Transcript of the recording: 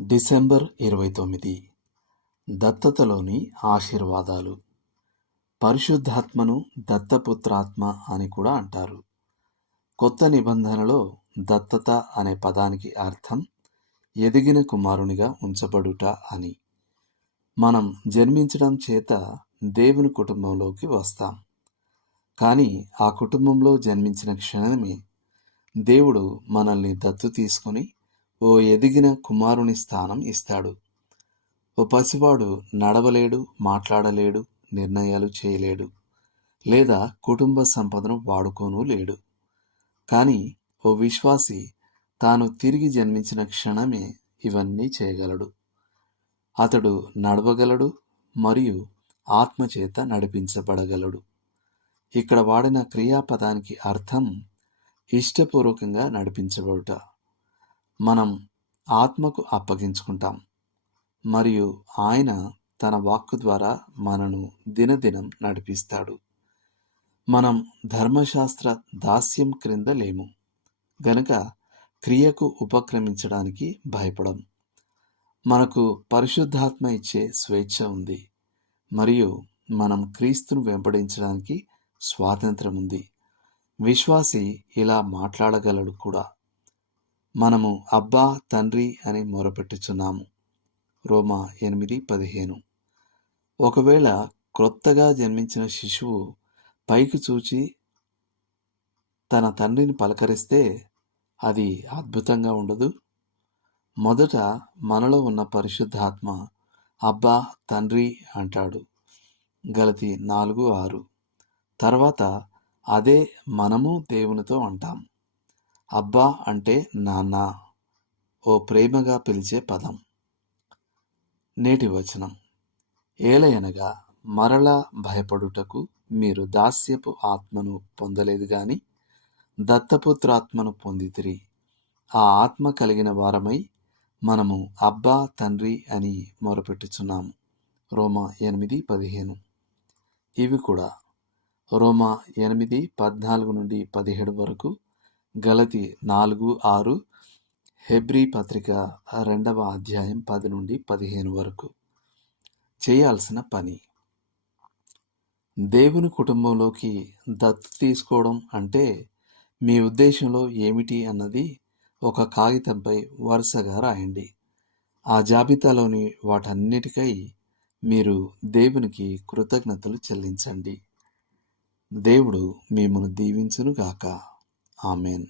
December 29 దత్తతలోని ఆశీర్వాదాలు. పరిశుద్ధాత్మను దత్తపుత్రాత్మ అని కూడా అంటారు. కొత్త నిబంధనలో దత్తత అనే పదానికి అర్థం ఎదిగిన కుమారునిగా ఉంచబడుట అని. మనం జన్మించడం చేత దేవుని కుటుంబంలోకి వస్తాం. కానీ ఆ కుటుంబంలో జన్మించిన క్షణమే దేవుడు మనల్ని దత్తు తీసుకొని ఓ ఎదిగిన కుమారుని స్థానం ఇస్తాడు. ఓ పసివాడు నడవలేడు, మాట్లాడలేడు, నిర్ణయాలు చేయలేడు, లేదా కుటుంబ సంపదను వాడుకోనూ లేడు. కానీ ఓ విశ్వాసి తాను తిరిగి జన్మించిన క్షణమే ఇవన్నీ చేయగలడు. అతడు నడవగలడు మరియు ఆత్మచేత నడిపించబడగలడు. ఇక్కడ వాడిన క్రియాపదానికి అర్థం ఇష్టపూర్వకంగా నడిపించబడుట. మనం ఆత్మకు అప్పగించుకుంటాం మరియు ఆయన తన వాక్కు ద్వారా మనను దినదినం నడిపిస్తాడు. మనం ధర్మశాస్త్ర దాస్యం క్రింద లేము గనుక క్రియకు ఉపక్రమించడానికి భయపడం. మనకు పరిశుద్ధాత్మ ఇచ్చే స్వేచ్ఛ ఉంది మరియు మనం క్రీస్తును వెంబడించడానికి స్వాతంత్రం ఉంది. విశ్వాసి ఇలా మాట్లాడగలడు కూడా. మనము అబ్బా తండ్రి అని మొరపెట్టుచున్నాము. రోమా 8:15. ఒకవేళ క్రొత్తగా జన్మించిన శిశువు పైకి చూచి తన తండ్రిని పలకరిస్తే అది అద్భుతంగా ఉండదు? మొదట మనలో ఉన్న పరిశుద్ధాత్మ అబ్బా తండ్రి అంటాడు. గలతీ 4:6. తర్వాత అదే మనము దేవునితో అంటాం. అబ్బా అంటే నాన్న, ఓ ప్రేమగా పిలిచే పదం. నేటి వచనం: ఏలయనగా మరలా భయపడుటకు మీరు దాస్యపు ఆత్మను పొందలేదు గాని దత్తపుత్రాత్మను పొందితిరి. ఆ ఆత్మ కలిగిన వారమై మనము అబ్బా తండ్రి అని మొరపెట్టుచున్నాము. రోమా 8:15. ఇవి కూడా రోమా 8:14-17 వరకు, గలతీ 4:6, హెబ్రీ పత్రిక 2వ అధ్యాయం 10-15 వరకు. చేయాల్సిన పని: దేవుని కుటుంబంలోకి దత్తు తీసుకోవడం అంటే మీ ఉద్దేశంలో ఏమిటి అన్నది ఒక కాగితంపై వరుసగా రాయండి. ఆ జాబితాలోని వాటన్నిటికై మీరు దేవునికి కృతజ్ఞతలు చెల్లించండి. దేవుడు మిమ్మును దీవించునుగాక. ఆమెన్.